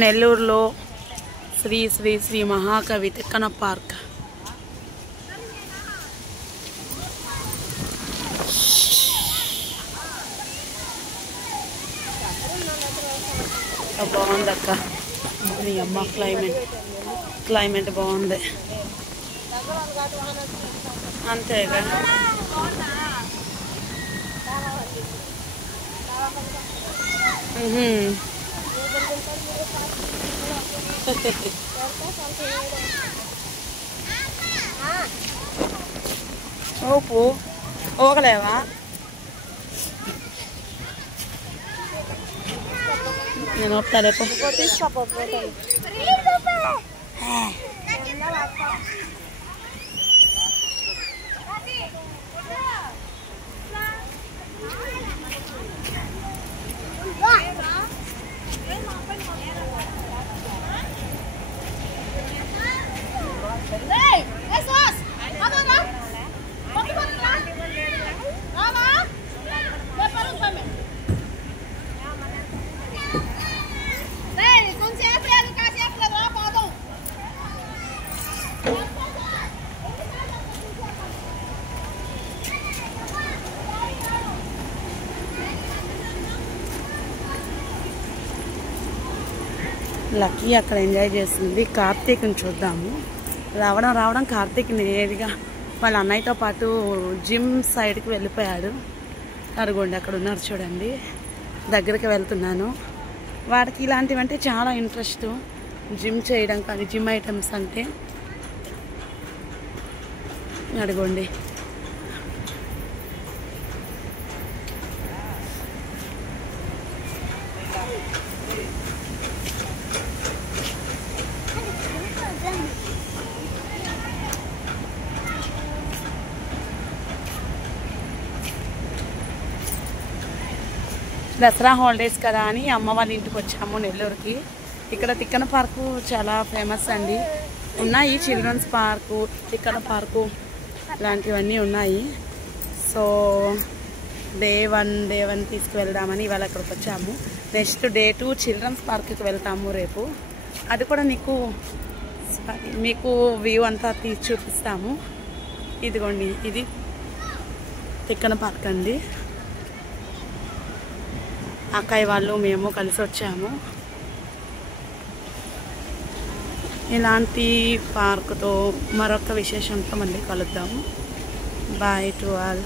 నెల్లూరులో శ్రీ శ్రీ శ్రీ మహాకవి తిక్కన పార్క్. బాగుంది అక్క. నీ అమ్మ క్లైమేట్ బాగుంది అంతేగా. ఓపు ఓగలేవా? నేను వస్తాలే. లక్కీ అక్కడ ఎంజాయ్ చేస్తుంది. కార్తీక్ని చూద్దాము. రావడం కార్తీక్ నేరుగా వాళ్ళ అన్నయ్యతో పాటు జిమ్ సైడ్కి వెళ్ళిపోయాడు. అడుగోండి అక్కడ ఉన్నారు చూడండి. దగ్గరికి వెళ్తున్నాను. వాడికి ఇలాంటివంటే చాలా ఇంట్రెస్ట్, జిమ్ చేయడం కానీ జిమ్ ఐటమ్స్ అంటే. అడుగోండి దసరా హాలిడేస్ కదా అని అమ్మ వాళ్ళ ఇంటికి వచ్చాము నెల్లూరుకి. ఇక్కడ తిక్కన పార్కు చాలా ఫేమస్ అండి. ఉన్నాయి చిల్డ్రన్స్ పార్కు, తిక్కన పార్కు ఇలాంటివన్నీ ఉన్నాయి. సో డే వన్ తీసుకువెళ్దామని ఇవాళ అక్కడికి వచ్చాము. నెక్స్ట్ డే 2 చిల్డ్రన్స్ పార్క్కి వెళ్తాము రేపు. అది కూడా మీకు వ్యూ అంతా తీసి చూపిస్తాము. ఇదిగోండి ఇది తిక్కన పార్క్ అండి. అక్కయ్య వాళ్ళు మేము కలిసి వచ్చాము. ఇలాంటి పార్కుతో మరొక విశేషంతో మళ్ళీ కలుద్దాము. Bye to all.